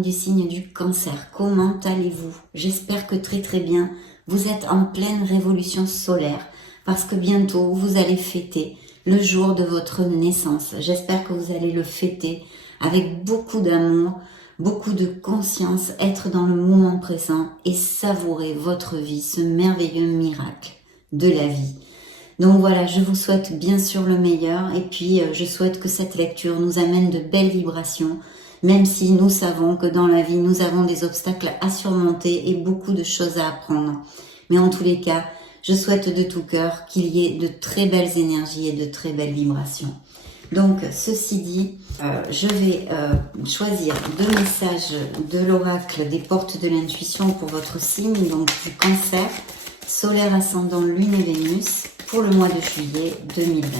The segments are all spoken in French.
amis du signe du Cancer, comment allez-vous? J'espère que très très bien. Vous êtes en pleine révolution solaire parce que bientôt vous allez fêter le jour de votre naissance. J'espère que vous allez le fêter avec beaucoup d'amour, beaucoup de conscience, être dans le moment présent et savourer votre vie, ce merveilleux miracle de la vie. Donc voilà, je vous souhaite bien sûr le meilleur et puis je souhaite que cette lecture nous amène de belles vibrations, même si nous savons que dans la vie, nous avons des obstacles à surmonter et beaucoup de choses à apprendre. Mais en tous les cas, je souhaite de tout cœur qu'il y ait de très belles énergies et de très belles vibrations. Donc, ceci dit, je vais choisir 2 messages de l'oracle des portes de l'intuition pour votre signe, donc du Cancer, solaire, ascendant, lune et Vénus, pour le mois de juillet 2022.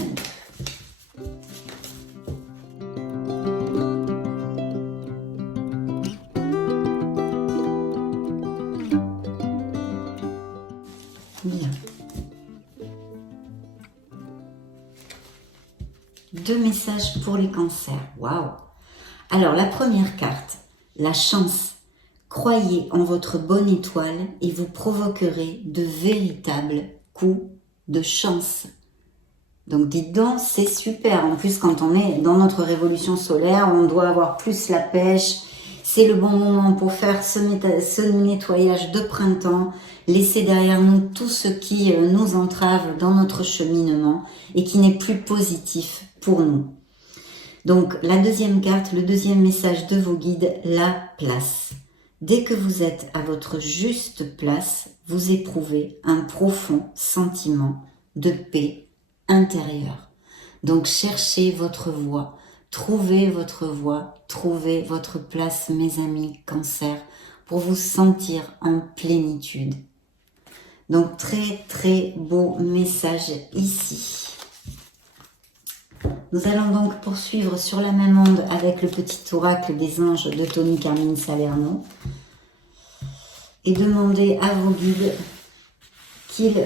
Bien. 2 messages pour les cancers. Waouh! Alors, la première carte, la chance. Croyez en votre bonne étoile et vous provoquerez de véritables coups de chance. Donc, dites donc, c'est super. En plus, quand on est dans notre révolution solaire, on doit avoir plus la pêche. C'est le bon moment pour faire ce nettoyage de printemps, laisser derrière nous tout ce qui nous entrave dans notre cheminement et qui n'est plus positif pour nous. Donc, la deuxième carte, le deuxième message de vos guides, la place. Dès que vous êtes à votre juste place, vous éprouvez un profond sentiment de paix intérieure. Donc, cherchez votre voie, trouvez votre place, mes amis Cancer, pour vous sentir en plénitude. Donc, très très beau message ici. Nous allons donc poursuivre sur la même onde avec le petit oracle des anges de Tony Carmine Salerno et demander à vos guides qu'ils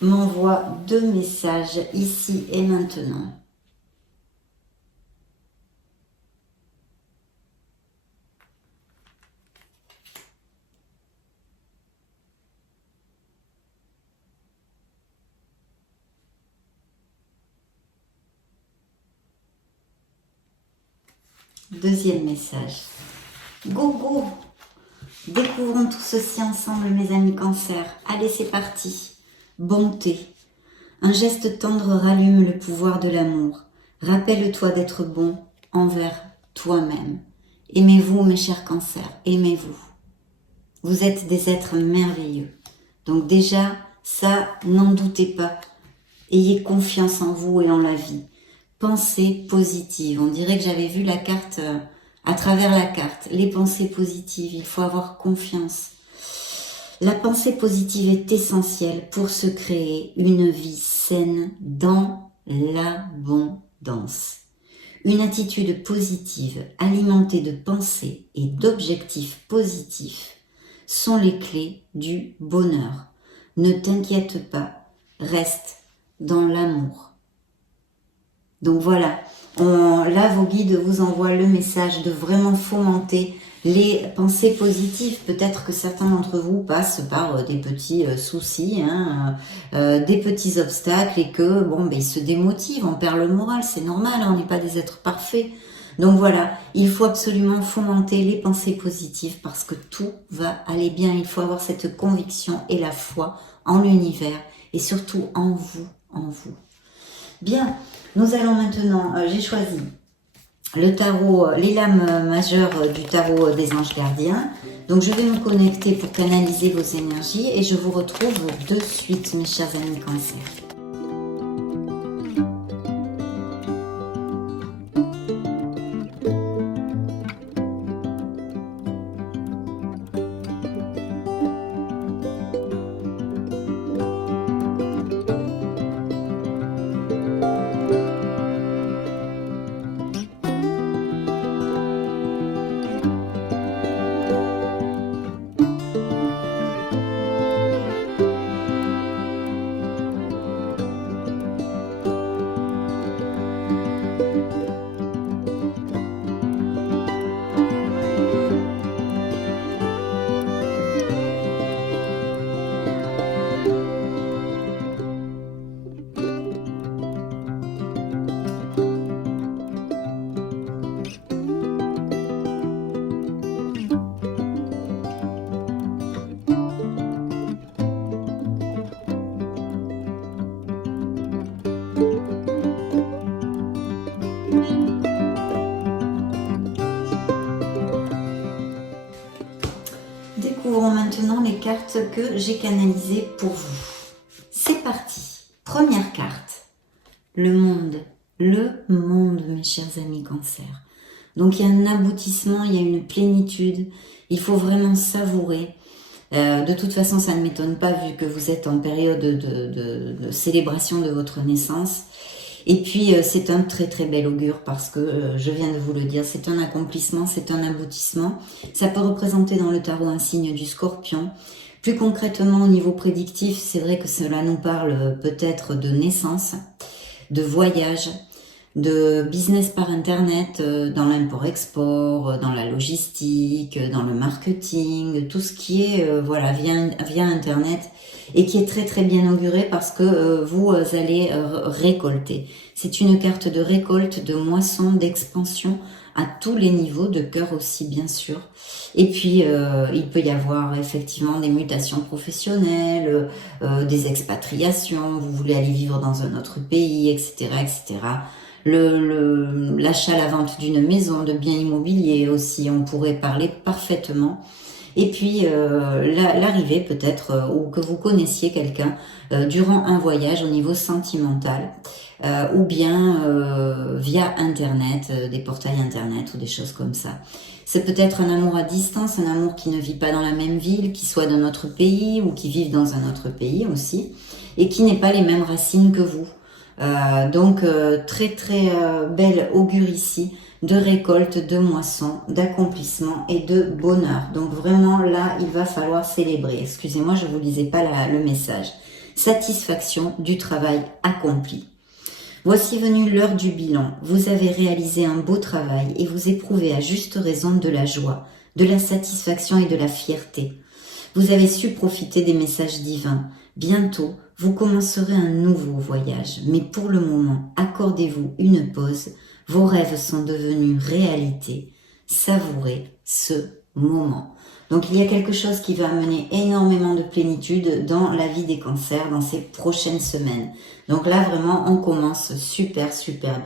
m'envoient 2 messages ici et maintenant. Deuxième message. Go, go! Découvrons tout ceci ensemble, mes amis Cancer. Allez, c'est parti. Bonté. Un geste tendre rallume le pouvoir de l'amour. Rappelle-toi d'être bon envers toi-même. Aimez-vous, mes chers Cancers, aimez-vous. Vous êtes des êtres merveilleux. Donc déjà, ça, n'en doutez pas. Ayez confiance en vous et en la vie. Pensée positive. On dirait que j'avais vu la carte à travers la carte. Les pensées positives, il faut avoir confiance. La pensée positive est essentielle pour se créer une vie saine dans l'abondance. Une attitude positive, alimentée de pensées et d'objectifs positifs, sont les clés du bonheur. Ne t'inquiète pas, reste dans l'amour. Donc voilà, là vos guides vous envoient le message de vraiment fomenter les pensées positives. Peut-être que certains d'entre vous passent par des petits soucis, des petits obstacles et que ils se démotivent, on perd le moral, c'est normal, on n'est pas des êtres parfaits. Donc voilà, il faut absolument fomenter les pensées positives parce que tout va aller bien. Il faut avoir cette conviction et la foi en l'univers et surtout en vous, Bien, nous allons maintenant, j'ai choisi le tarot, les lames majeures du tarot des anges gardiens. Donc je vais me connecter pour canaliser vos énergies et je vous retrouve de suite, mes chers amis Cancer. Découvrons maintenant les cartes que j'ai canalisées pour vous. C'est parti. Première carte. Le monde. Le monde, mes chers amis Cancer. Donc il y a un aboutissement, il y a une plénitude. Il faut vraiment savourer. De toute façon, ça ne m'étonne pas vu que vous êtes en période de célébration de votre naissance. Et puis, c'est un très très bel augure parce que, je viens de vous le dire, c'est un accomplissement, c'est un aboutissement. Ça peut représenter dans le tarot un signe du Scorpion. Plus concrètement, au niveau prédictif, c'est vrai que cela nous parle peut-être de naissance, de voyage, de business par internet, dans l'import-export, dans la logistique, dans le marketing, tout ce qui est voilà via internet et qui est très très bien auguré parce que vous allez récolter. C'est une carte de récolte, de moisson, d'expansion à tous les niveaux, de cœur aussi bien sûr. Et puis il peut y avoir effectivement des mutations professionnelles, des expatriations, vous voulez aller vivre dans un autre pays, etc., etc. L'achat, la vente d'une maison, de biens immobiliers aussi, on pourrait parler parfaitement. Et puis l'arrivée peut-être, ou que vous connaissiez quelqu'un durant un voyage au niveau sentimental, ou bien via internet, des portails internet ou des choses comme ça. C'est peut-être un amour à distance, un amour qui ne vit pas dans la même ville, qui soit dans notre pays ou qui vive dans un autre pays aussi, et qui n'ait pas les mêmes racines que vous. Donc très très belle augure ici de récolte, de moisson, d'accomplissement et de bonheur. Donc vraiment là il va falloir célébrer. Excusez-moi, je vous lisais pas le message. Satisfaction du travail accompli. Voici venue l'heure du bilan. Vous avez réalisé un beau travail et vous éprouvez à juste raison de la joie, de la satisfaction et de la fierté. Vous avez su profiter des messages divins. Bientôt, vous commencerez un nouveau voyage, mais pour le moment, accordez-vous une pause. Vos rêves sont devenus réalité. Savourez ce moment. Donc il y a quelque chose qui va amener énormément de plénitude dans la vie des cancers dans ces prochaines semaines. Donc là vraiment on commence super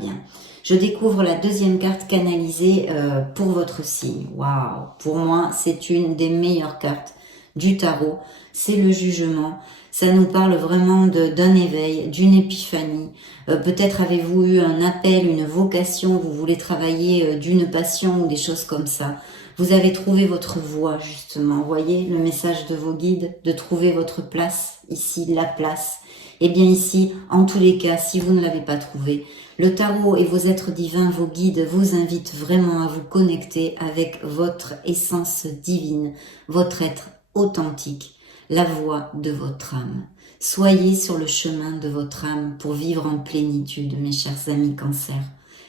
bien. Je découvre la deuxième carte canalisée pour votre signe. Waouh! Pour moi c'est une des meilleures cartes du tarot. C'est le jugement. Ça nous parle vraiment d'un éveil, d'une épiphanie. Peut-être avez-vous eu un appel, une vocation, vous voulez travailler d'une passion ou des choses comme ça. Vous avez trouvé votre voie justement. Voyez le message de vos guides, de trouver votre place, ici la place. Et bien ici, en tous les cas, si vous ne l'avez pas trouvé, le tarot et vos êtres divins, vos guides vous invitent vraiment à vous connecter avec votre essence divine, votre être authentique, la voix de votre âme. Soyez sur le chemin de votre âme pour vivre en plénitude, mes chers amis Cancer.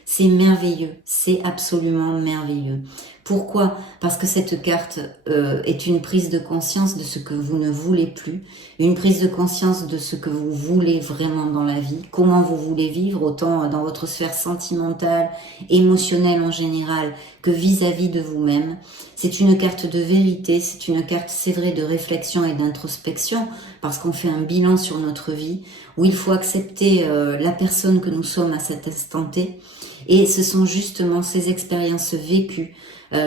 C'est merveilleux, c'est absolument merveilleux. Pourquoi? Parce que cette carte est une prise de conscience de ce que vous ne voulez plus, une prise de conscience de ce que vous voulez vraiment dans la vie, comment vous voulez vivre, autant dans votre sphère sentimentale, émotionnelle en général, que vis-à-vis de vous-même. C'est une carte de vérité, c'est une carte, c'est vrai, de réflexion et d'introspection, parce qu'on fait un bilan sur notre vie, où il faut accepter la personne que nous sommes à cet instant T. Et ce sont justement ces expériences vécues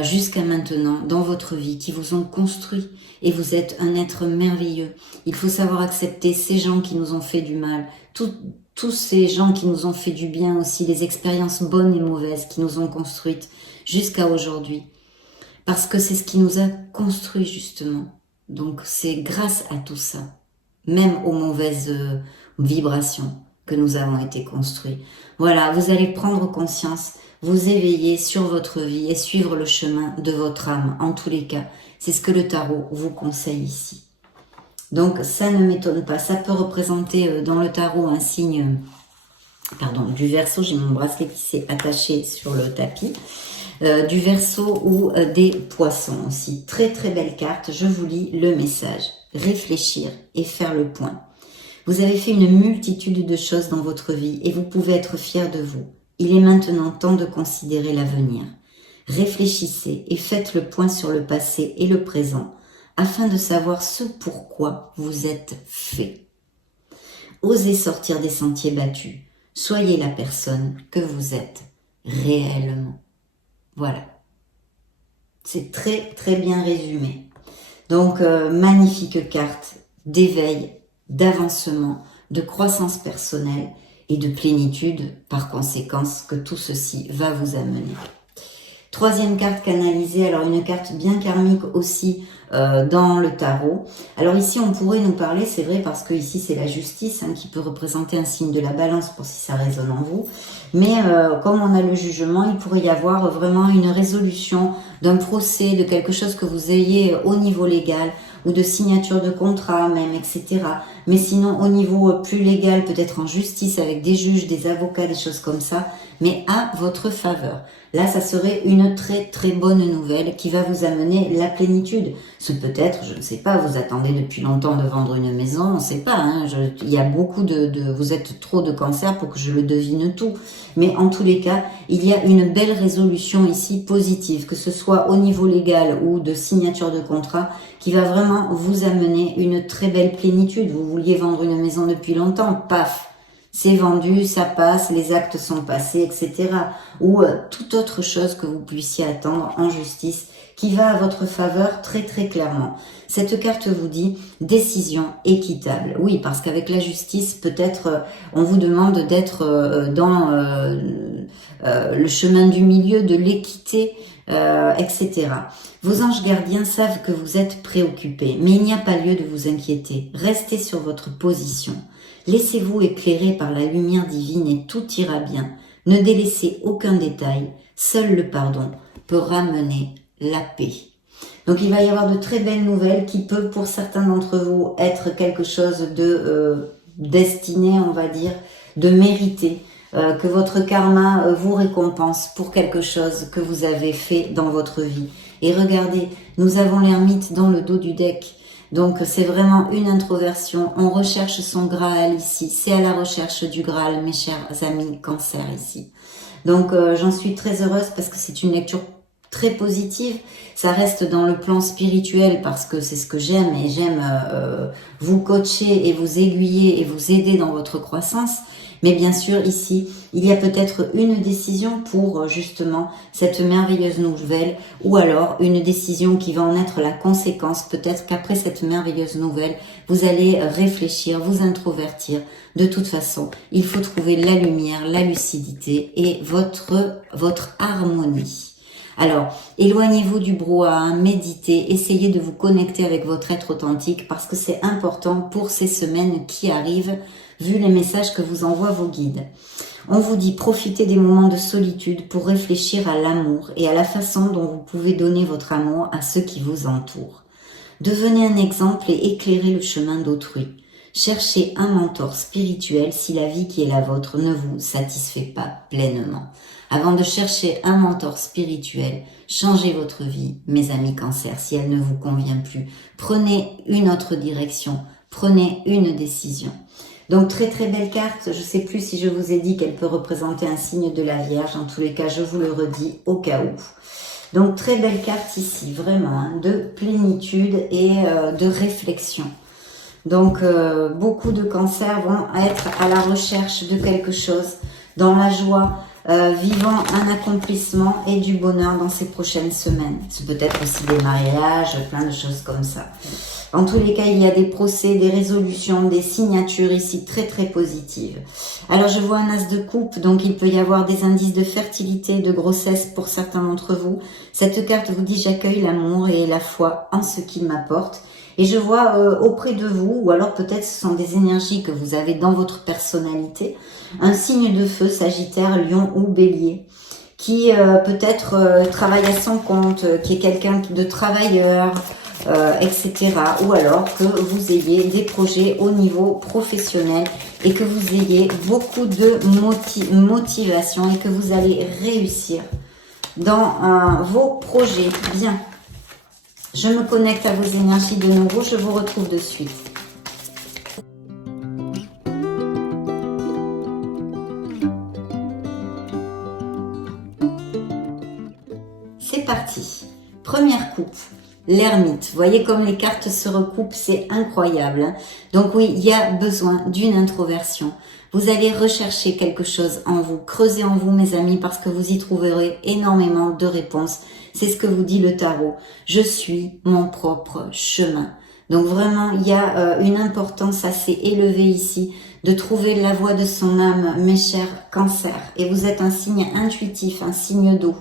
jusqu'à maintenant dans votre vie qui vous ont construit et vous êtes un être merveilleux. Il faut savoir accepter ces gens qui nous ont fait du mal, tous ces gens qui nous ont fait du bien aussi, les expériences bonnes et mauvaises qui nous ont construites jusqu'à aujourd'hui. Parce que c'est ce qui nous a construit justement. Donc c'est grâce à tout ça, même aux mauvaises vibrations, que nous avons été construits. Voilà, vous allez prendre conscience, vous éveiller sur votre vie et suivre le chemin de votre âme. En tous les cas, c'est ce que le tarot vous conseille ici. Donc ça ne m'étonne pas, ça peut représenter dans le tarot un signe, du Verseau, j'ai mon bracelet qui s'est attaché sur le tapis, du Verseau ou des Poissons aussi. Très très belle carte, je vous lis le message. Réfléchir et faire le point. Vous avez fait une multitude de choses dans votre vie et vous pouvez être fiers de vous. Il est maintenant temps de considérer l'avenir. Réfléchissez et faites le point sur le passé et le présent afin de savoir ce pourquoi vous êtes fait. Osez sortir des sentiers battus. Soyez la personne que vous êtes réellement. Voilà. C'est très très bien résumé. Donc, magnifique carte d'éveil, d'avancement, de croissance personnelle et de plénitude, par conséquence, que tout ceci va vous amener. Troisième carte canalisée, alors une carte bien karmique aussi dans le tarot. Alors ici, on pourrait nous parler, c'est vrai, parce que ici c'est la justice qui peut représenter un signe de la balance pour si ça résonne en vous. Mais comme on a le jugement, il pourrait y avoir vraiment une résolution d'un procès, de quelque chose que vous ayez au niveau légal ou de signature de contrat même, etc. Mais sinon, au niveau plus légal, peut-être en justice avec des juges, des avocats, des choses comme ça, mais à votre faveur. Là, ça serait une très très bonne nouvelle qui va vous amener la plénitude. Ce peut-être, je ne sais pas, vous attendez depuis longtemps de vendre une maison, on ne sait pas. Il y a beaucoup vous êtes trop de cancer pour que je le devine tout. Mais en tous les cas, il y a une belle résolution ici positive, que ce soit au niveau légal ou de signature de contrat, qui va vraiment vous amener une très belle plénitude. Vous vouliez vendre une maison depuis longtemps, paf, c'est vendu, ça passe, les actes sont passés, etc. Ou toute autre chose que vous puissiez attendre en justice qui va à votre faveur très très clairement. Cette carte vous dit décision équitable. Oui, parce qu'avec la justice, peut-être on vous demande d'être dans le chemin du milieu, de l'équité, etc. Vos anges gardiens savent que vous êtes préoccupés, mais il n'y a pas lieu de vous inquiéter. Restez sur votre position. Laissez-vous éclairer par la lumière divine et tout ira bien. Ne délaissez aucun détail. Seul le pardon peut ramener la paix. Donc il va y avoir de très belles nouvelles qui peuvent pour certains d'entre vous être quelque chose de destiné, on va dire, de mérité. Que votre karma vous récompense pour quelque chose que vous avez fait dans votre vie. Et regardez, nous avons l'ermite dans le dos du deck. Donc c'est vraiment une introversion, on recherche son Graal ici, c'est à la recherche du Graal mes chers amis Cancer ici. Donc j'en suis très heureuse parce que c'est une lecture très positive, ça reste dans le plan spirituel parce que c'est ce que j'aime et j'aime vous coacher et vous aiguiller et vous aider dans votre croissance. Mais bien sûr, ici, il y a peut-être une décision pour justement cette merveilleuse nouvelle ou alors une décision qui va en être la conséquence. Peut-être qu'après cette merveilleuse nouvelle, vous allez réfléchir, vous introvertir. De toute façon, il faut trouver la lumière, la lucidité et votre harmonie. Alors, éloignez-vous du brouhaha, méditez, essayez de vous connecter avec votre être authentique parce que c'est important pour ces semaines qui arrivent, vu les messages que vous envoient vos guides. On vous dit profitez des moments de solitude pour réfléchir à l'amour et à la façon dont vous pouvez donner votre amour à ceux qui vous entourent. Devenez un exemple et éclairez le chemin d'autrui. Cherchez un mentor spirituel si la vie qui est la vôtre ne vous satisfait pas pleinement. Avant de chercher un mentor spirituel, changez votre vie, mes amis Cancer, si elle ne vous convient plus. Prenez une autre direction, prenez une décision. Donc très très belle carte, je ne sais plus si je vous ai dit qu'elle peut représenter un signe de la Vierge, en tous les cas je vous le redis au cas où. Donc très belle carte ici, vraiment, de plénitude et de réflexion. Donc beaucoup de cancers vont être à la recherche de quelque chose, dans la joie, vivant un accomplissement et du bonheur dans ces prochaines semaines. C'est peut-être aussi des mariages, plein de choses comme ça. En tous les cas, il y a des procès, des résolutions, des signatures ici très très positives. Alors je vois un as de coupe, donc il peut y avoir des indices de fertilité, de grossesse pour certains d'entre vous. Cette carte vous dit j'accueille l'amour et la foi en ce qu'il m'apporte. Et je vois auprès de vous, ou alors peut-être ce sont des énergies que vous avez dans votre personnalité, un signe de feu, Sagittaire, Lion ou Bélier, qui peut-être travaille à son compte, qui est quelqu'un de travailleur, etc. Ou alors que vous ayez des projets au niveau professionnel et que vous ayez beaucoup de motivation et que vous allez réussir dans vos projets. Bien. Je me connecte à vos énergies de nouveau, je vous retrouve de suite. C'est parti. Première coupe, l'ermite. Vous voyez comme les cartes se recoupent, c'est incroyable. Donc oui, il y a besoin d'une introversion. Vous allez rechercher quelque chose en vous, creuser en vous mes amis, parce que vous y trouverez énormément de réponses. C'est ce que vous dit le tarot. Je suis mon propre chemin. Donc vraiment, il y a une importance assez élevée ici de trouver la voie de son âme, mes chers cancers. Et vous êtes un signe intuitif, un signe d'eau,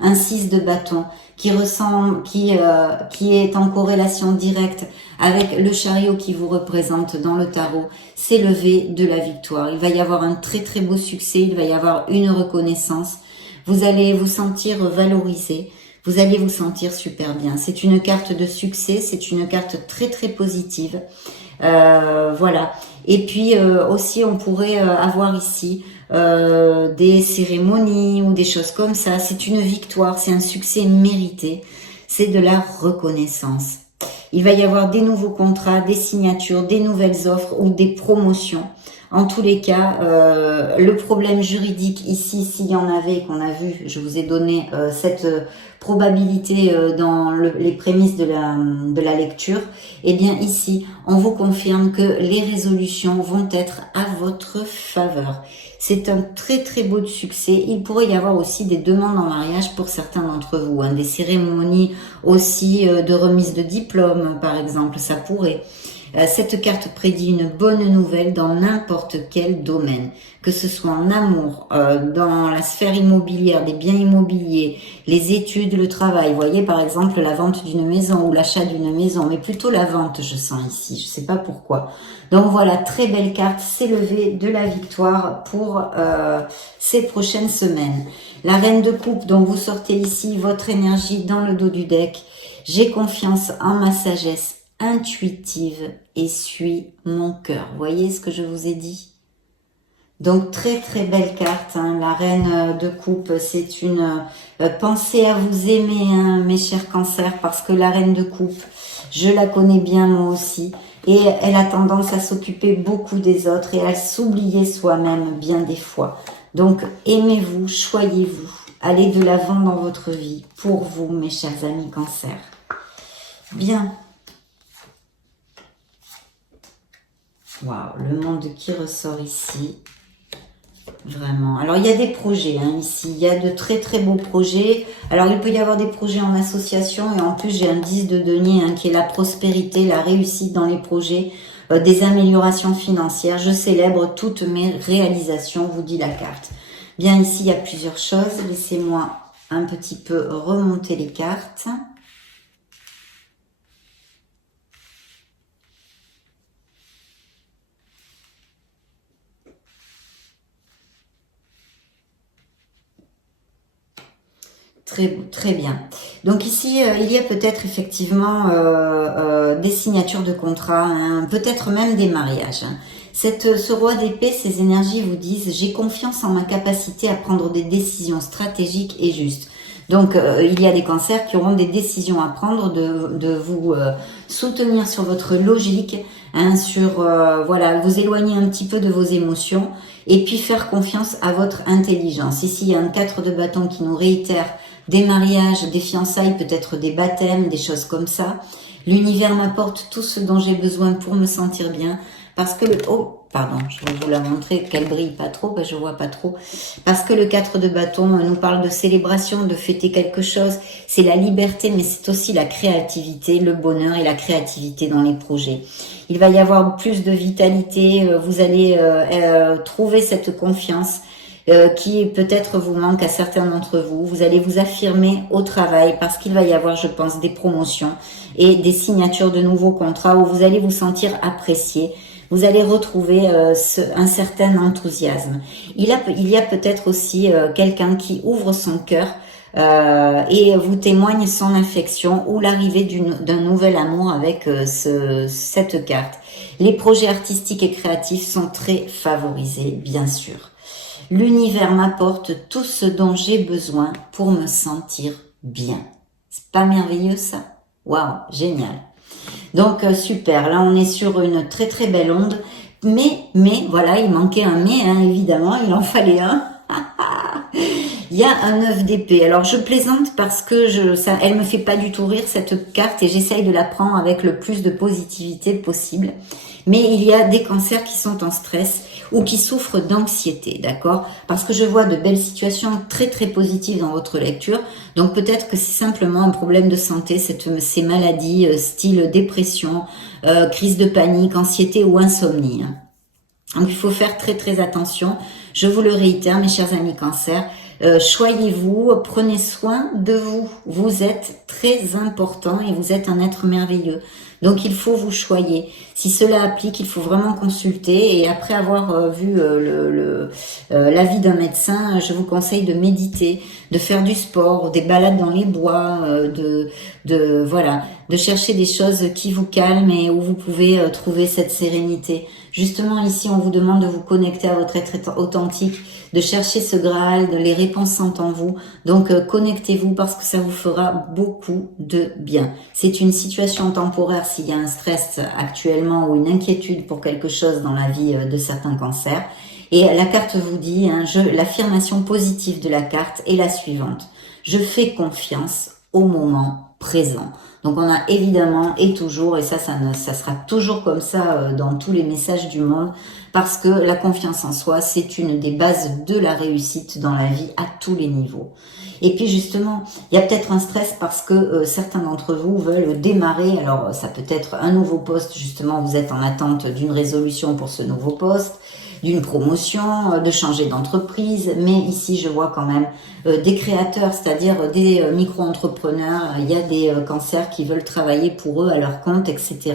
un 6 de bâton qui ressemble, qui est en corrélation directe avec le chariot qui vous représente dans le tarot. C'est le V de la victoire. Il va y avoir un très très beau succès, il va y avoir une reconnaissance. Vous allez vous sentir valorisé. Vous allez vous sentir super bien. C'est une carte de succès, c'est une carte très très positive. Voilà. Et puis aussi on pourrait avoir ici des cérémonies ou des choses comme ça. C'est une victoire, c'est un succès mérité. C'est de la reconnaissance. Il va y avoir des nouveaux contrats, des signatures, des nouvelles offres ou des promotions. En tous les cas, le problème juridique ici, s'il y en avait, qu'on a vu, je vous ai donné cette probabilité dans les prémices de la lecture, eh bien ici, on vous confirme que les résolutions vont être à votre faveur. C'est un très très beau succès. Il pourrait y avoir aussi des demandes en mariage pour certains d'entre vous, hein, des cérémonies aussi de remise de diplôme par exemple, ça pourrait. Cette carte prédit une bonne nouvelle dans n'importe quel domaine, que ce soit en amour, dans la sphère immobilière, des biens immobiliers, les études, le travail. Vous voyez par exemple la vente d'une maison ou l'achat d'une maison, mais plutôt la vente je sens ici, je sais pas pourquoi. Donc voilà, très belle carte, c'est le V de la victoire pour ces prochaines semaines. La reine de coupe, donc vous sortez ici votre énergie dans le dos du deck. J'ai confiance en ma sagesse intuitive et suis mon cœur. Vous voyez ce que je vous ai dit? Donc très très belle carte, hein, la reine de coupe. C'est une pensez à vous aimer, hein, mes chers cancers, parce que la reine de coupe, je la connais bien moi aussi, et elle a tendance à s'occuper beaucoup des autres et à s'oublier soi-même bien des fois. Donc aimez-vous, choyez-vous, allez de l'avant dans votre vie pour vous, mes chers amis cancers. Bien. Waouh, le monde qui ressort ici, vraiment. Alors, il y a des projets hein, ici, il y a de très très beaux projets. Alors, il peut y avoir des projets en association et en plus, j'ai un 10 de denier hein, qui est la prospérité, la réussite dans les projets, des améliorations financières. Je célèbre toutes mes réalisations, vous dit la carte. Bien, ici, il y a plusieurs choses. Laissez-moi un petit peu remonter les cartes. Très bien. Donc ici, il y a peut-être effectivement des signatures de contrats, hein, peut-être même des mariages. Hein. Ce roi d'épée, ces énergies vous disent « J'ai confiance en ma capacité à prendre des décisions stratégiques et justes ». Donc, il y a des cancers qui auront des décisions à prendre, de vous soutenir sur votre logique, hein, sur voilà, vous éloigner un petit peu de vos émotions et puis faire confiance à votre intelligence. Ici, il y a un 4 de bâton qui nous réitère des mariages, des fiançailles, peut-être des baptêmes, des choses comme ça. L'univers m'apporte tout ce dont j'ai besoin pour me sentir bien. Parce que le... Oh, pardon, je vais vous la montrer, qu'elle brille pas trop, ben je vois pas trop. Parce que le 4 de bâton nous parle de célébration, de fêter quelque chose. C'est la liberté, mais c'est aussi la créativité, le bonheur et la créativité dans les projets. Il va y avoir plus de vitalité, vous allez trouver cette confiance qui peut-être vous manque à certains d'entre vous. Vous allez vous affirmer au travail parce qu'il va y avoir, je pense, des promotions et des signatures de nouveaux contrats où vous allez vous sentir apprécié. Vous allez retrouver un certain enthousiasme. Il y a peut-être aussi quelqu'un qui ouvre son cœur et vous témoigne son affection ou l'arrivée d'un nouvel amour avec cette carte. Les projets artistiques et créatifs sont très favorisés, bien sûr. L'univers m'apporte tout ce dont j'ai besoin pour me sentir bien. C'est pas merveilleux ça? Waouh, génial. Donc super, là on est sur une très très belle onde. Mais voilà, il manquait un mais, hein, évidemment, il en fallait un. Il y a un 9 d'épée. Alors je plaisante parce que elle me fait pas du tout rire cette carte et j'essaye de la prendre avec le plus de positivité possible. Mais il y a des cancers qui sont en stress ou qui souffrent d'anxiété, d'accord? Parce que je vois de belles situations très très positives dans votre lecture, donc peut-être que c'est simplement un problème de santé, ces maladies style dépression, crise de panique, anxiété ou insomnie, hein. Donc il faut faire très très attention. Je vous le réitère, mes chers amis Cancer, choyez-vous, prenez soin de vous. Vous êtes très important et vous êtes un être merveilleux. Donc il faut vous choyer. Si cela applique, il faut vraiment consulter. Et après avoir vu l'avis d'un médecin, je vous conseille de méditer, de faire du sport, des balades dans les bois, voilà, de chercher des choses qui vous calment et où vous pouvez trouver cette sérénité. Justement, ici, on vous demande de vous connecter à votre être authentique, de chercher ce Graal, les réponses sont en vous. Donc, connectez-vous parce que ça vous fera beaucoup de bien. C'est une situation temporaire s'il y a un stress actuellement ou une inquiétude pour quelque chose dans la vie de certains cancers. Et la carte vous dit, hein, l'affirmation positive de la carte est la suivante. Je fais confiance au moment présent. Donc on a évidemment et toujours, et ça sera toujours comme ça dans tous les messages du monde, parce que la confiance en soi, c'est une des bases de la réussite dans la vie à tous les niveaux. Et puis justement, il y a peut-être un stress parce que certains d'entre vous veulent démarrer, alors ça peut être un nouveau poste, justement vous êtes en attente d'une résolution pour ce nouveau poste, d'une promotion, de changer d'entreprise, mais ici je vois quand même des créateurs, c'est-à-dire des micro-entrepreneurs, il y a des cancers qui veulent travailler pour eux à leur compte, etc.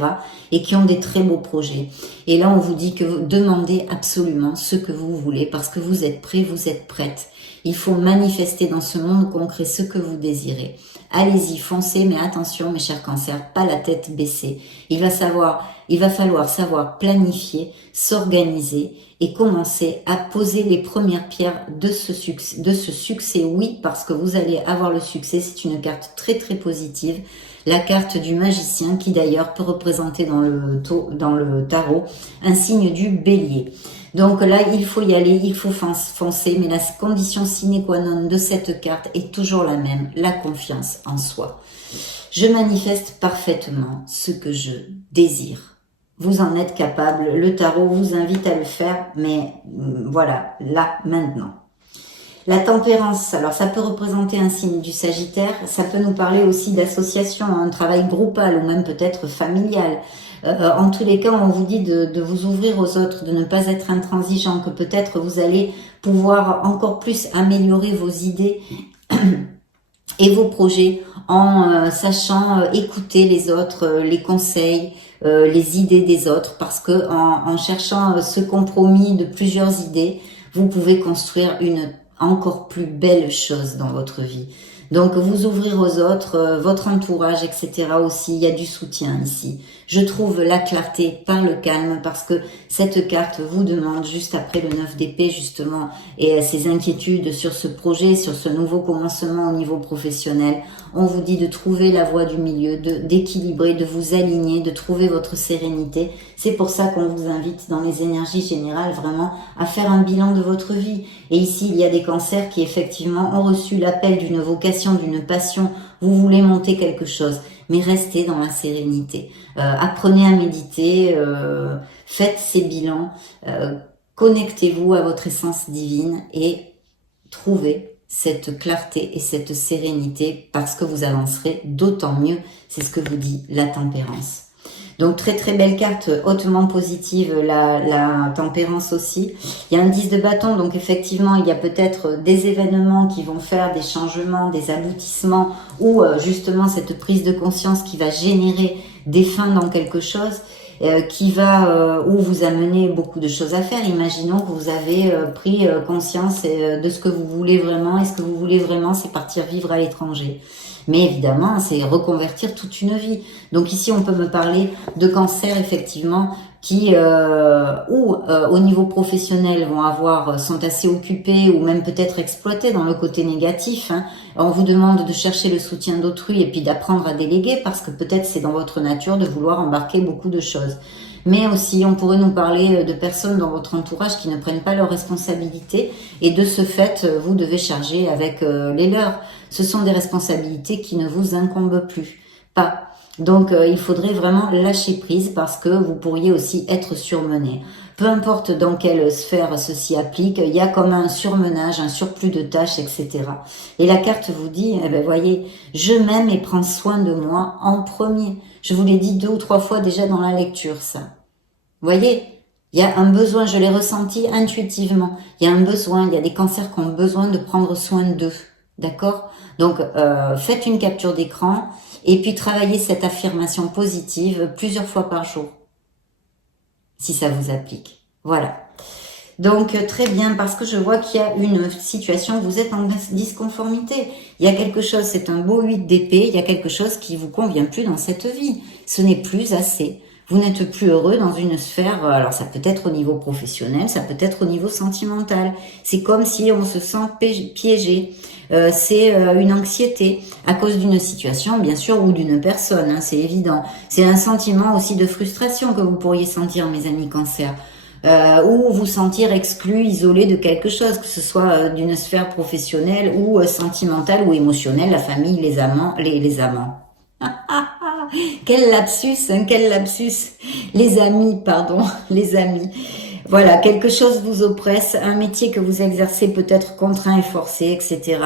et qui ont des très beaux projets. Et là on vous dit que vous demandez absolument ce que vous voulez parce que vous êtes prêt, vous êtes prête. Il faut manifester dans ce monde concret ce que vous désirez. Allez-y, foncez, mais attention mes chers cancers, pas la tête baissée. Il va falloir savoir planifier, s'organiser et commencer à poser les premières pierres de ce succès. Oui, parce que vous allez avoir le succès, c'est une carte très très positive. La carte du magicien qui d'ailleurs peut représenter dans le tarot un signe du bélier. Donc là, il faut y aller, il faut foncer, mais la condition sine qua non de cette carte est toujours la même, la confiance en soi. Je manifeste parfaitement ce que je désire. Vous en êtes capable, le tarot vous invite à le faire, mais voilà, là, maintenant. La tempérance, alors ça peut représenter un signe du Sagittaire, ça peut nous parler aussi d'association, un travail groupal ou même peut-être familial. En tous les cas, on vous dit de vous ouvrir aux autres, de ne pas être intransigeant, que peut-être vous allez pouvoir encore plus améliorer vos idées et vos projets en sachant écouter les autres, les conseils, les idées des autres, parce que en cherchant ce compromis de plusieurs idées, vous pouvez construire une encore plus belle chose dans votre vie. Donc vous ouvrir aux autres, votre entourage, etc. aussi, il y a du soutien ici. Je trouve la clarté par le calme parce que cette carte vous demande juste après le 9 d'épée justement et ses inquiétudes sur ce projet, sur ce nouveau commencement au niveau professionnel. On vous dit de trouver la voie du milieu, d'équilibrer, de vous aligner, de trouver votre sérénité. C'est pour ça qu'on vous invite dans les énergies générales vraiment à faire un bilan de votre vie. Et ici, il y a des cancers qui effectivement ont reçu l'appel d'une vocation, d'une passion. Vous voulez monter quelque chose, mais restez dans la sérénité. Apprenez à méditer, faites ces bilans, connectez-vous à votre essence divine et trouvez cette clarté et cette sérénité parce que vous avancerez d'autant mieux. C'est ce que vous dit la tempérance. Donc très très belle carte, hautement positive, la tempérance aussi. Il y a un 10 de bâton, donc effectivement il y a peut-être des événements qui vont faire des changements, des aboutissements ou justement cette prise de conscience qui va générer des fins dans quelque chose. Qui va ou vous amener beaucoup de choses à faire. Imaginons que vous avez pris conscience de ce que vous voulez vraiment, et ce que vous voulez vraiment, c'est partir vivre à l'étranger. Mais évidemment, c'est reconvertir toute une vie. Donc ici, on peut me parler de cancer, effectivement, qui au niveau professionnel sont assez occupés ou même peut-être exploités dans le côté négatif. Hein. On vous demande de chercher le soutien d'autrui et puis d'apprendre à déléguer parce que peut-être c'est dans votre nature de vouloir embarquer beaucoup de choses. Mais aussi, on pourrait nous parler de personnes dans votre entourage qui ne prennent pas leurs responsabilités et de ce fait, vous devez charger avec les leurs. Ce sont des responsabilités qui ne vous incombent plus. Pas. Donc, il faudrait vraiment lâcher prise parce que vous pourriez aussi être surmené. Peu importe dans quelle sphère ceci applique, il y a comme un surmenage, un surplus de tâches, etc. Et la carte vous dit, eh ben, voyez, je m'aime et prends soin de moi en premier. Je vous l'ai dit 2 ou 3 fois déjà dans la lecture, ça. Vous voyez, il y a un besoin, je l'ai ressenti intuitivement. Il y a un besoin, il y a des cancers qui ont besoin de prendre soin d'eux. D'accord? Donc, faites une capture d'écran et puis travaillez cette affirmation positive plusieurs fois par jour, si ça vous applique. Voilà. Donc, très bien, parce que je vois qu'il y a une situation, vous êtes en disconformité. Il y a quelque chose, c'est un beau 8 d'épée, il y a quelque chose qui vous convient plus dans cette vie. Ce n'est plus assez. Vous n'êtes plus heureux dans une sphère, alors ça peut être au niveau professionnel, ça peut être au niveau sentimental. C'est comme si on se sent piégé. C'est une anxiété à cause d'une situation, bien sûr, ou d'une personne, hein, c'est évident. C'est un sentiment aussi de frustration que vous pourriez sentir, mes amis cancer. Ou vous sentir exclu, isolé de quelque chose, que ce soit d'une sphère professionnelle ou sentimentale ou émotionnelle, la famille, les amants, les amants. Quel lapsus, hein, quel lapsus. Les amis, pardon, les amis. Voilà, quelque chose vous oppresse, un métier que vous exercez peut-être contraint et forcé, etc.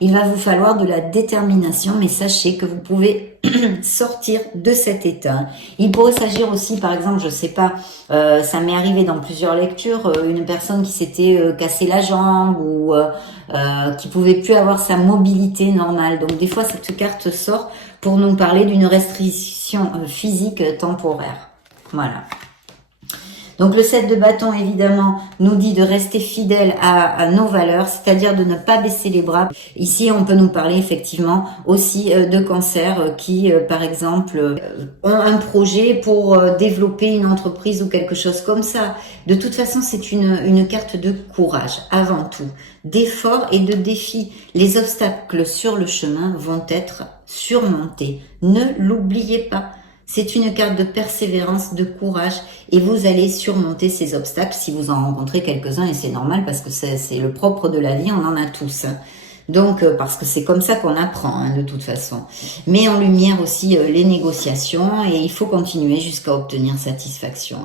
Il va vous falloir de la détermination, mais sachez que vous pouvez sortir de cet état. Il pourrait s'agir aussi, par exemple, je sais pas, ça m'est arrivé dans plusieurs lectures, une personne qui s'était cassé la jambe ou qui pouvait plus avoir sa mobilité normale. Donc des fois, cette carte sort pour nous parler d'une restriction physique temporaire. Voilà. Donc le 7 de bâton, évidemment, nous dit de rester fidèle à nos valeurs, c'est-à-dire de ne pas baisser les bras. Ici, on peut nous parler effectivement aussi de cancers qui, par exemple, ont un projet pour développer une entreprise ou quelque chose comme ça. De toute façon, c'est une carte de courage, avant tout, d'effort et de défi. Les obstacles sur le chemin vont être surmontés. Ne l'oubliez pas. C'est une carte de persévérance, de courage et vous allez surmonter ces obstacles si vous en rencontrez quelques-uns et c'est normal parce que c'est le propre de la vie, on en a tous. Donc, parce que c'est comme ça qu'on apprend hein, de toute façon. Mais en lumière aussi les négociations et il faut continuer jusqu'à obtenir satisfaction.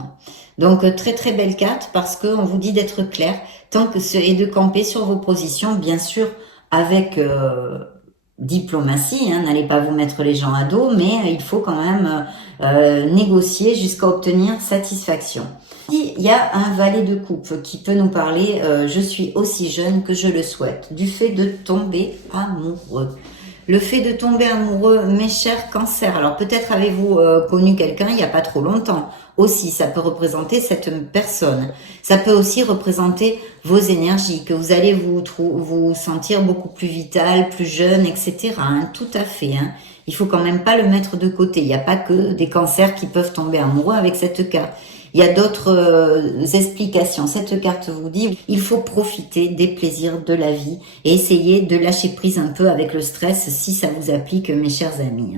Donc, très très belle carte parce qu'on vous dit d'être clair tant que et de camper sur vos positions, bien sûr avec... diplomatie, hein, n'allez pas vous mettre les gens à dos, mais il faut quand même négocier jusqu'à obtenir satisfaction. Il y a un valet de coupe qui peut nous parler je suis aussi jeune que je le souhaite, du fait de tomber amoureux. Le fait de tomber amoureux, mes chers cancers, alors peut-être avez-vous connu quelqu'un il n'y a pas trop longtemps. Aussi, ça peut représenter cette personne. Ça peut aussi représenter vos énergies, que vous allez vous sentir beaucoup plus vital, plus jeune, etc. Hein, tout à fait. Hein. Il faut quand même pas le mettre de côté. Il n'y a pas que des cancers qui peuvent tomber amoureux avec cette carte. Il y a d'autres explications. Cette carte vous dit il faut profiter des plaisirs de la vie et essayer de lâcher prise un peu avec le stress si ça vous applique, mes chers amis.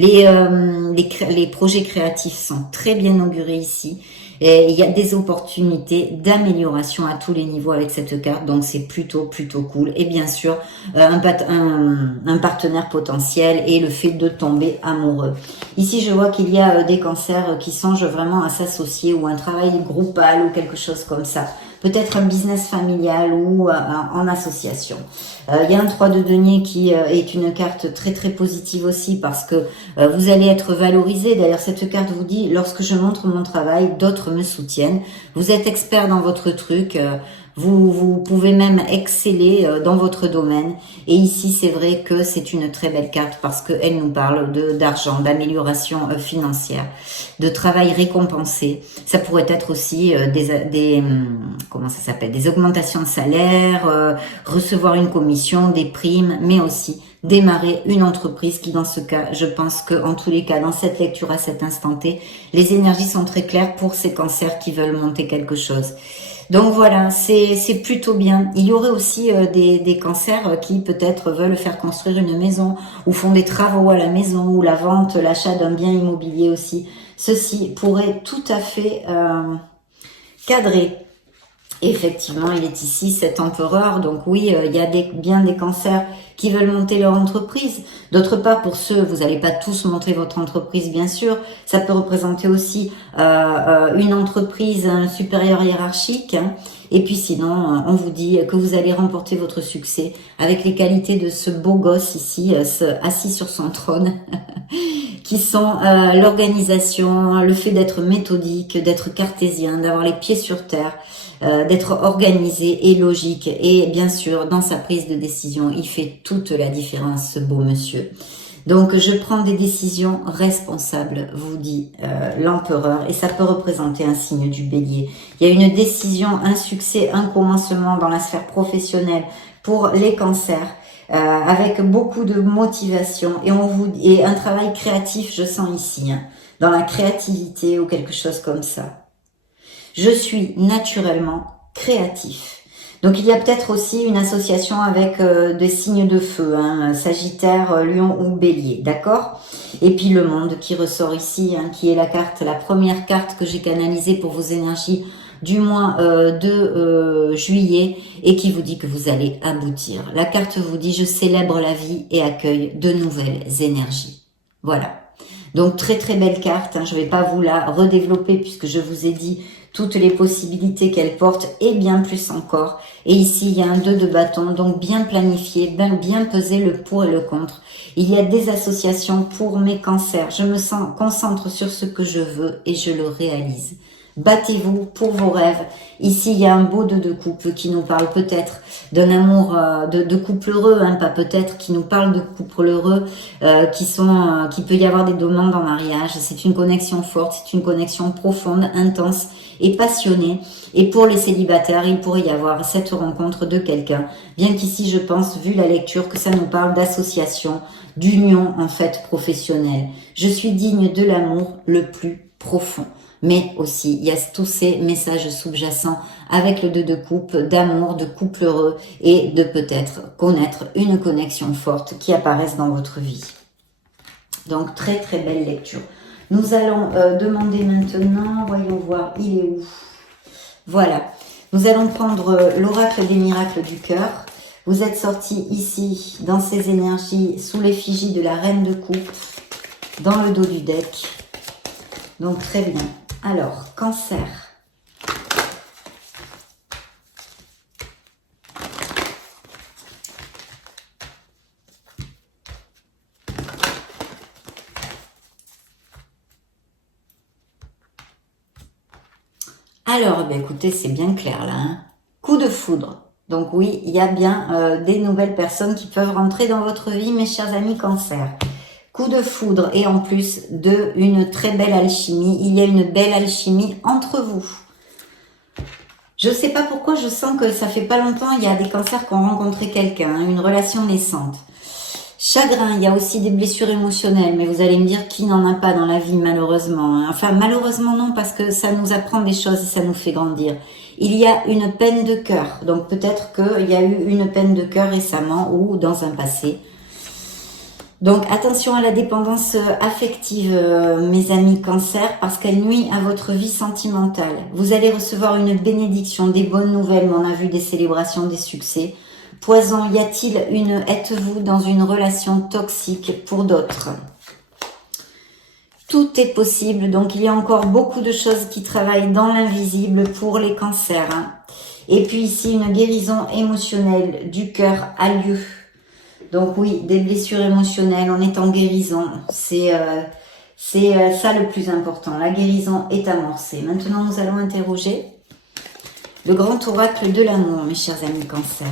Les projets créatifs sont très bien augurés ici. Et il y a des opportunités d'amélioration à tous les niveaux avec cette carte, donc c'est plutôt cool. Et bien sûr, un partenaire potentiel et le fait de tomber amoureux. Ici, je vois qu'il y a des cancers qui songent vraiment à s'associer ou un travail groupal ou quelque chose comme ça. Peut-être un business familial ou en association. Il y a un 3 de denier qui est une carte très très positive aussi parce que vous allez être valorisé. D'ailleurs, cette carte vous dit, lorsque je montre mon travail, d'autres me soutiennent. Vous êtes expert dans votre truc. Vous pouvez même exceller dans votre domaine. Et ici, c'est vrai que c'est une très belle carte parce qu'elle nous parle d'argent, d'amélioration financière, de travail récompensé. Ça pourrait être aussi comment ça s'appelle, des augmentations de salaire, recevoir une commission, des primes, mais aussi démarrer une entreprise qui, dans ce cas, je pense que en tous les cas, dans cette lecture à cet instant T, les énergies sont très claires pour ces cancers qui veulent monter quelque chose. Donc voilà, c'est plutôt bien. Il y aurait aussi des cancers qui peut-être veulent faire construire une maison ou font des travaux à la maison ou la vente, l'achat d'un bien immobilier aussi. Ceci pourrait tout à fait cadrer. Effectivement, il est ici cet empereur, donc oui, il y a bien des cancers qui veulent monter leur entreprise. D'autre part, pour ceux, vous n'allez pas tous montrer votre entreprise, bien sûr. Ça peut représenter aussi une entreprise supérieure hiérarchique. Hein. Et puis sinon, on vous dit que vous allez remporter votre succès avec les qualités de ce beau gosse ici, assis sur son trône, qui sont l'organisation, le fait d'être méthodique, d'être cartésien, d'avoir les pieds sur terre, d'être organisé et logique. Et bien sûr, dans sa prise de décision, il fait toute la différence, ce beau monsieur. Donc, je prends des décisions responsables, vous dit l'empereur, et ça peut représenter un signe du bélier. Il y a une décision, un succès, un commencement dans la sphère professionnelle pour les cancers, avec beaucoup de motivation et un travail créatif, je sens ici, hein, dans la créativité ou quelque chose comme ça. Je suis naturellement créatif. Donc il y a peut-être aussi une association avec des signes de feu, hein, Sagittaire, Lion ou Bélier, d'accord? Et puis le monde qui ressort ici, hein, qui est la première carte que j'ai canalisée pour vos énergies du mois de juillet et qui vous dit que vous allez aboutir. La carte vous dit « Je célèbre la vie et accueille de nouvelles énergies ». Voilà. Donc très très belle carte, hein, je ne vais pas vous la redévelopper puisque je vous ai dit toutes les possibilités qu'elle porte et bien plus encore. Et ici, il y a un 2 de bâton, donc bien planifié, bien peser le pour et le contre. Il y a des associations pour mes cancers. Je me concentre sur ce que je veux et je le réalise. Battez-vous pour vos rêves. Ici, il y a un beau 2 de couple qui nous parle peut-être d'un amour de couple heureux, hein, pas peut-être, qui nous parle de couple heureux, qui peut y avoir des demandes en mariage. C'est une connexion forte, c'est une connexion profonde, intense et passionnée. Et pour les célibataires, il pourrait y avoir cette rencontre de quelqu'un. Bien qu'ici, je pense, vu la lecture, que ça nous parle d'association, d'union en fait professionnelle. Je suis digne de l'amour le plus profond. Mais aussi, il y a tous ces messages sous-jacents avec le 2 de coupe, d'amour, de couple heureux et de peut-être connaître une connexion forte qui apparaisse dans votre vie. Donc, très très belle lecture. Nous allons demander maintenant, voyons voir, il est où? Voilà, nous allons prendre l'oracle des miracles du cœur. Vous êtes sorti ici, dans ces énergies, sous l'effigie de la reine de coupe, dans le dos du deck. Donc, très bien. Alors, cancer. Alors, écoutez, c'est bien clair là. Hein. Coup de foudre. Donc oui, il y a bien des nouvelles personnes qui peuvent rentrer dans votre vie, mes chers amis cancer. Coup de foudre et en plus une très belle alchimie. Il y a une belle alchimie entre vous. Je ne sais pas pourquoi, je sens que ça fait pas longtemps, il y a des cancers qui ont rencontré quelqu'un, hein, une relation naissante. Chagrin, il y a aussi des blessures émotionnelles, mais vous allez me dire qui n'en a pas dans la vie malheureusement. Hein. Enfin malheureusement non, parce que ça nous apprend des choses et ça nous fait grandir. Il y a une peine de cœur, donc peut-être qu'il y a eu une peine de cœur récemment ou dans un passé. Donc attention à la dépendance affective, mes amis cancer, parce qu'elle nuit à votre vie sentimentale. Vous allez recevoir une bénédiction, des bonnes nouvelles, mais on a vu des célébrations, des succès. Poison, êtes-vous dans une relation toxique pour d'autres? Tout est possible, donc il y a encore beaucoup de choses qui travaillent dans l'invisible pour les cancers. Hein. Et puis ici, une guérison émotionnelle du cœur a lieu. Donc oui, des blessures émotionnelles, on est en guérison, c'est ça le plus important, la guérison est amorcée. Maintenant, nous allons interroger le grand oracle de l'amour, mes chers amis cancer.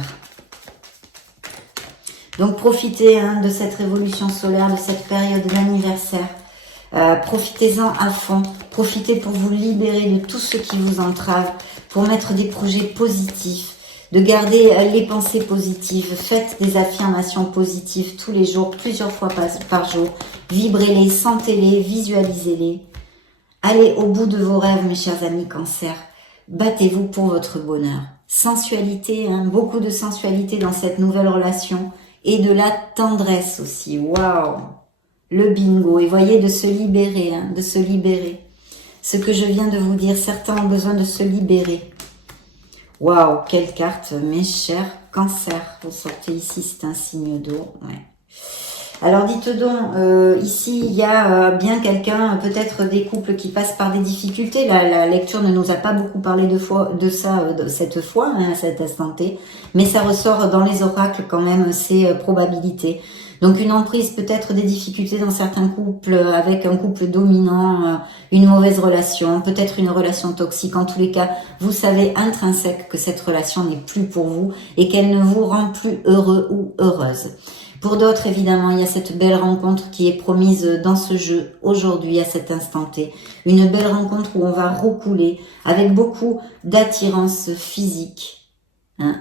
Donc profitez de cette révolution solaire, de cette période d'anniversaire, profitez-en à fond, profitez pour vous libérer de tout ce qui vous entrave, pour mettre des projets positifs, de garder les pensées positives, faites des affirmations positives tous les jours, plusieurs fois par jour, vibrez-les, sentez-les, visualisez-les. Allez au bout de vos rêves, mes chers amis cancer, battez-vous pour votre bonheur. Sensualité, beaucoup de sensualité dans cette nouvelle relation et de la tendresse aussi, waouh, le bingo, et voyez de se libérer, de se libérer. Ce que je viens de vous dire, certains ont besoin de se libérer. Waouh, quelle carte, mes chers cancers. Vous sortez ici, c'est un signe d'eau. Ouais. Alors dites donc, ici il y a bien quelqu'un, peut-être des couples qui passent par des difficultés. La lecture ne nous a pas beaucoup parlé cette fois, hein, à cet instant T, mais ça ressort dans les oracles quand même ces probabilités. Donc une emprise, peut-être des difficultés dans certains couples, avec un couple dominant, une mauvaise relation, peut-être une relation toxique. En tous les cas, vous savez intrinsèque que cette relation n'est plus pour vous et qu'elle ne vous rend plus heureux ou heureuse. Pour d'autres, évidemment, il y a cette belle rencontre qui est promise dans ce jeu aujourd'hui, à cet instant T. Une belle rencontre où on va recouler avec beaucoup d'attirance physique. Hein,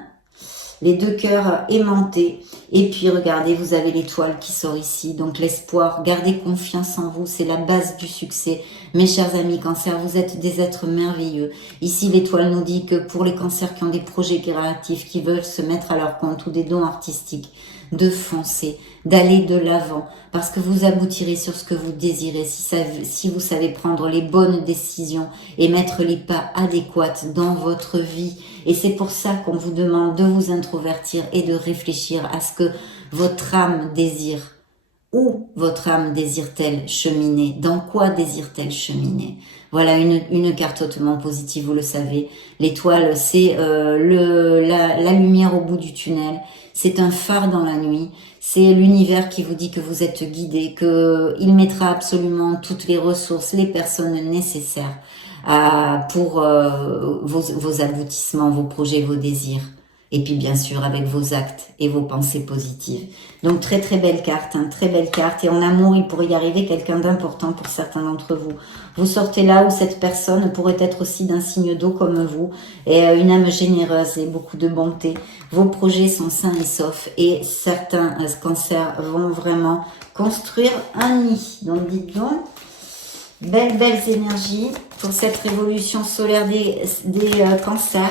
les deux cœurs aimantés. Et puis, regardez, vous avez l'étoile qui sort ici. Donc, l'espoir, gardez confiance en vous. C'est la base du succès. Mes chers amis cancers, vous êtes des êtres merveilleux. Ici, l'étoile nous dit que pour les cancers qui ont des projets créatifs, qui veulent se mettre à leur compte ou des dons artistiques, de foncer, d'aller de l'avant, parce que vous aboutirez sur ce que vous désirez si vous savez prendre les bonnes décisions et mettre les pas adéquats dans votre vie. Et c'est pour ça qu'on vous demande de vous introvertir et de réfléchir à ce que votre âme désire. Où votre âme désire-t-elle cheminer? Dans quoi désire-t-elle cheminer? Voilà une carte hautement positive, vous le savez. L'étoile, c'est la lumière au bout du tunnel. C'est un phare dans la nuit. C'est l'univers qui vous dit que vous êtes guidé, qu'il mettra absolument toutes les ressources, les personnes nécessaires pour vos aboutissements, vos projets, vos désirs. Et puis bien sûr avec vos actes et vos pensées positives. Donc très très belle carte, hein, très belle carte. Et en amour, il pourrait y arriver quelqu'un d'important pour certains d'entre vous. Vous sortez là où cette personne pourrait être aussi d'un signe d'eau comme vous, et une âme généreuse et beaucoup de bonté. Vos projets sont sains et saufs, et certains cancers vont vraiment construire un nid. Donc dites donc, belles énergies pour cette révolution solaire des cancers.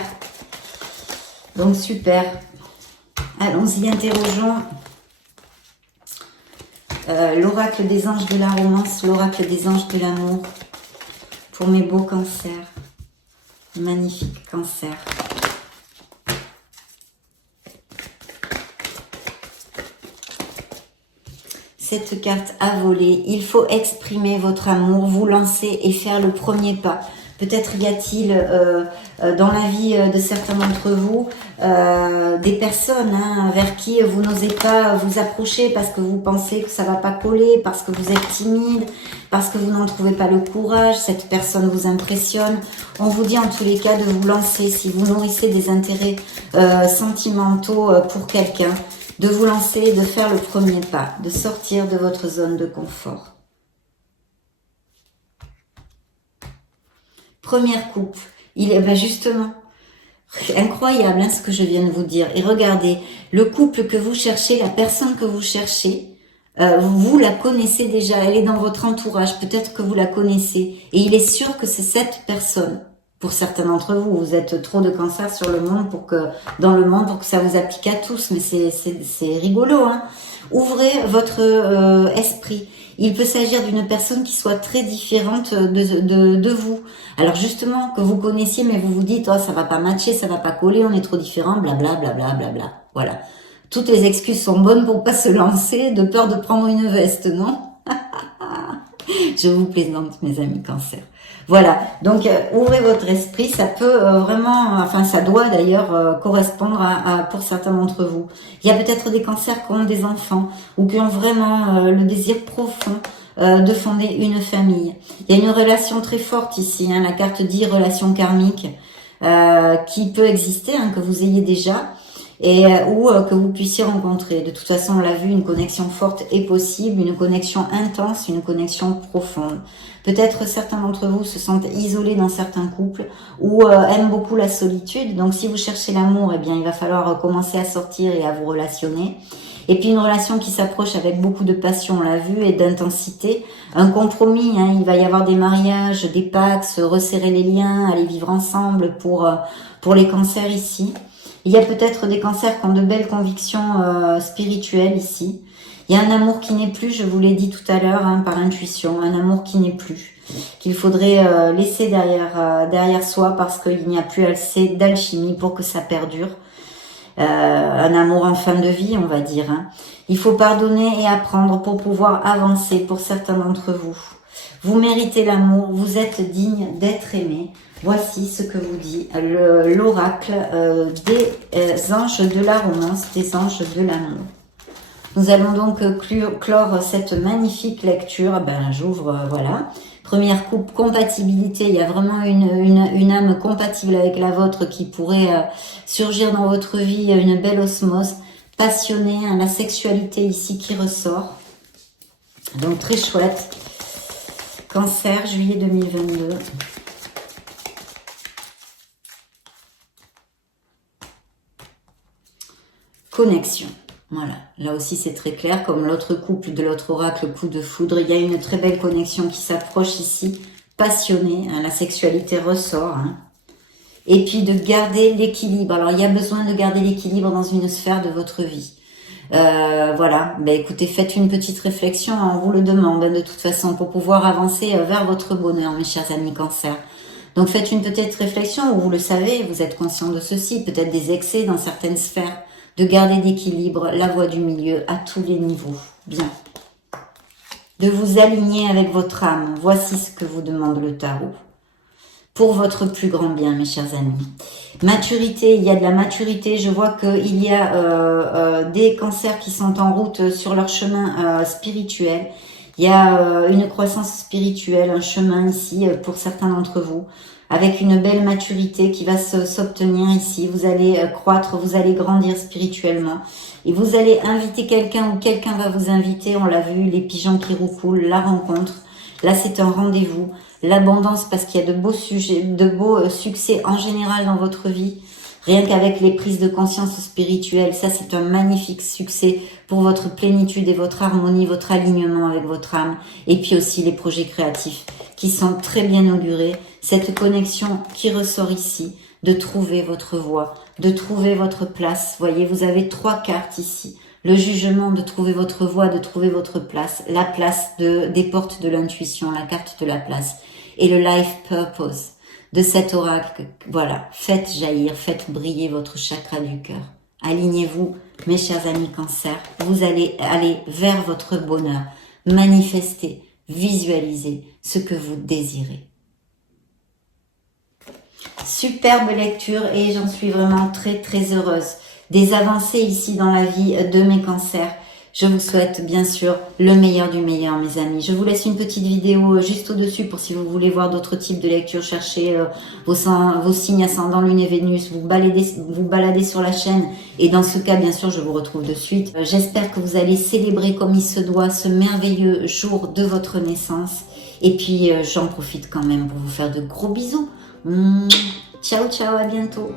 Donc super, allons-y, interrogeons l'oracle des anges de la romance, l'oracle des anges de l'amour pour mes beaux cancers, magnifiques cancers. Cette carte a volé, il faut exprimer votre amour, vous lancer et faire le premier pas. Peut-être y a-t-il dans la vie de certains d'entre vous des personnes vers qui vous n'osez pas vous approcher parce que vous pensez que ça va pas coller, parce que vous êtes timide, parce que vous n'en trouvez pas le courage, cette personne vous impressionne. On vous dit en tous les cas de vous lancer si vous nourrissez des intérêts sentimentaux pour quelqu'un, de vous lancer, de faire le premier pas, de sortir de votre zone de confort. Première coupe, il est justement incroyable ce que je viens de vous dire. Et regardez, le couple que vous cherchez, la personne que vous cherchez, vous la connaissez déjà, elle est dans votre entourage, peut-être que vous la connaissez. Et il est sûr que c'est cette personne. Pour certains d'entre vous, vous êtes trop de cancers sur le monde dans le monde pour que ça vous applique à tous, mais c'est rigolo, hein. Ouvrez votre esprit. Il peut s'agir d'une personne qui soit très différente de vous. Alors justement, que vous connaissiez, mais vous vous dites, oh, ça va pas matcher, ça va pas coller, on est trop différents, blabla, blabla, blabla. Voilà. Toutes les excuses sont bonnes pour pas se lancer, de peur de prendre une veste, non? Je vous plaisante, mes amis cancer. Voilà, donc ouvrez votre esprit, ça peut vraiment, enfin ça doit d'ailleurs correspondre pour certains d'entre vous. Il y a peut-être des cancers qui ont des enfants ou qui ont vraiment le désir profond de fonder une famille. Il y a une relation très forte ici, la carte dit relation karmique qui peut exister, que vous ayez déjà. Ou que vous puissiez rencontrer. De toute façon, on l'a vu, une connexion forte est possible, une connexion intense, une connexion profonde. Peut-être certains d'entre vous se sentent isolés dans certains couples ou aiment beaucoup la solitude. Donc, si vous cherchez l'amour, eh bien, il va falloir commencer à sortir et à vous relationner. Et puis, une relation qui s'approche avec beaucoup de passion, on l'a vu, et d'intensité. Un compromis, il va y avoir des mariages, des pactes, se resserrer les liens, aller vivre ensemble pour les cancers ici. Il y a peut-être des cancers qui ont de belles convictions spirituelles ici. Il y a un amour qui n'est plus, je vous l'ai dit tout à l'heure, hein, par intuition, un amour qui n'est plus, qu'il faudrait laisser derrière soi parce qu'il n'y a plus assez d'alchimie pour que ça perdure. Un amour en fin de vie, on va dire. Hein. Il faut pardonner et apprendre pour pouvoir avancer pour certains d'entre vous. Vous méritez l'amour, vous êtes digne d'être aimé. Voici ce que vous dit l'oracle des anges de la romance, des anges de l'amour. Nous allons donc clore cette magnifique lecture. Ben, j'ouvre, voilà. Première coupe, compatibilité. Il y a vraiment une âme compatible avec la vôtre qui pourrait surgir dans votre vie, une belle osmose. Passionnée, hein, la sexualité ici qui ressort. Donc très chouette. Cancer, juillet 2022. Connexion. Voilà, là aussi c'est très clair, comme l'autre couple de l'autre oracle, coup de foudre, il y a une très belle connexion qui s'approche ici, passionnée, hein, la sexualité ressort, hein. Et puis de garder l'équilibre. Alors il y a besoin de garder l'équilibre dans une sphère de votre vie. Voilà, ben écoutez, faites une petite réflexion, on vous le demande de toute façon pour pouvoir avancer vers votre bonheur, mes chers amis Cancer. Donc faites une petite réflexion, où vous le savez, vous êtes conscient de ceci, peut-être des excès dans certaines sphères, de garder l'équilibre, la voie du milieu à tous les niveaux. Bien. De vous aligner avec votre âme, voici ce que vous demande le tarot. Pour votre plus grand bien, mes chers amis. Maturité, il y a de la maturité. Je vois qu'il y a des cancers qui sont en route sur leur chemin spirituel. Il y a une croissance spirituelle, un chemin ici pour certains d'entre vous, avec une belle maturité qui va s'obtenir ici. Vous allez croître, vous allez grandir spirituellement. Et vous allez inviter quelqu'un ou quelqu'un va vous inviter. On l'a vu, les pigeons qui roucoulent, la rencontre. Là, c'est un rendez-vous. L'abondance parce qu'il y a de beaux succès en général dans votre vie. Rien qu'avec les prises de conscience spirituelles, ça c'est un magnifique succès pour votre plénitude et votre harmonie, votre alignement avec votre âme. Et puis aussi les projets créatifs qui sont très bien augurés. Cette connexion qui ressort ici, de trouver votre voie, de trouver votre place. Voyez, vous avez 3 cartes ici. Le jugement, de trouver votre voie, de trouver votre place. La place des portes de l'intuition, la carte de la place. Et le life purpose de cet oracle. Voilà, faites jaillir, faites briller votre chakra du cœur. Alignez-vous, mes chers amis Cancer. Vous allez aller vers votre bonheur. Manifestez, visualisez ce que vous désirez. Superbe lecture et j'en suis vraiment très très heureuse. Des avancées ici dans la vie de mes cancers. Je vous souhaite bien sûr le meilleur du meilleur, mes amis. Je vous laisse une petite vidéo juste au-dessus pour si vous voulez voir d'autres types de lectures. Cherchez vos signes ascendants, Lune et Vénus. Vous baladez sur la chaîne et dans ce cas, bien sûr, je vous retrouve de suite. J'espère que vous allez célébrer comme il se doit ce merveilleux jour de votre naissance. Et puis, j'en profite quand même pour vous faire de gros bisous. Ciao, ciao, à bientôt.